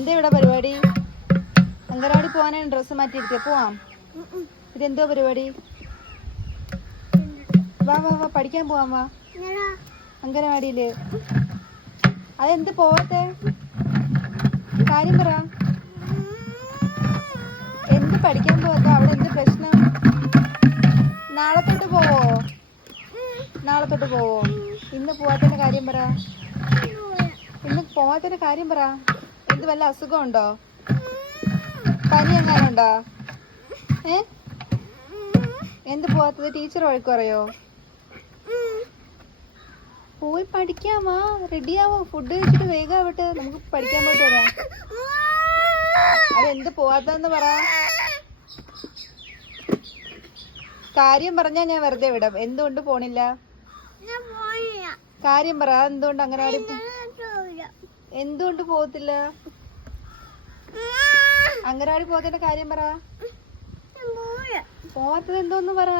എന്താ ഇവിടെ പരിപാടി? അങ്കനവാടി പോവാനാണ് ഡ്രസ്സ് മാറ്റിയിരിക്കുക. പോവാം. ഇതെന്തോ പരിപാടി? വാ വാ വാ, പഠിക്കാൻ പോവാം. വാ അങ്കനവാടിയില്. അതെന്ത് പോവാത്തെ? കാര്യം പറ. എന്ത് പഠിക്കാൻ പോവാത്ത? അവിടെ എന്ത് പ്രശ്നം? നാളെ തൊട്ട് പോവോ? നാളെ തൊട്ട് പോവോ? ഇന്ന് പോവാത്തതിന്റെ കാര്യം പറ. ഇന്ന് പോവാത്തതിന്റെ കാര്യം പറ. എന്ത് വല്ല അസുഖം ഉണ്ടോ? പനി എങ്ങാനുണ്ടോ? എന്ത് പോവാത്തത്? ടീച്ചർ വഴക്ക് പറയോ? പോയി പഠിക്കാമാ. റെഡിയാവോ? ഫുഡ് കഴിച്ചിട്ട് വേഗം ആവട്ടെ, നമുക്ക് പഠിക്കാൻ പോയിട്ട് വരാം. അതെന്ത് പോവാത്തതെന്ന് പറ. കാര്യം പറഞ്ഞാ ഞാൻ വെറുതെ വിടാം. എന്തുകൊണ്ട് പോണില്ല? കാര്യം പറ. എന്തുകൊണ്ട് അംഗനവാടി എന്തുകൊണ്ട് പോകത്തില്ല? അംഗനവാടി പോകത്തിന്റെ കാര്യം പറ. പോവാത്തത് എന്തോന്ന് പറ.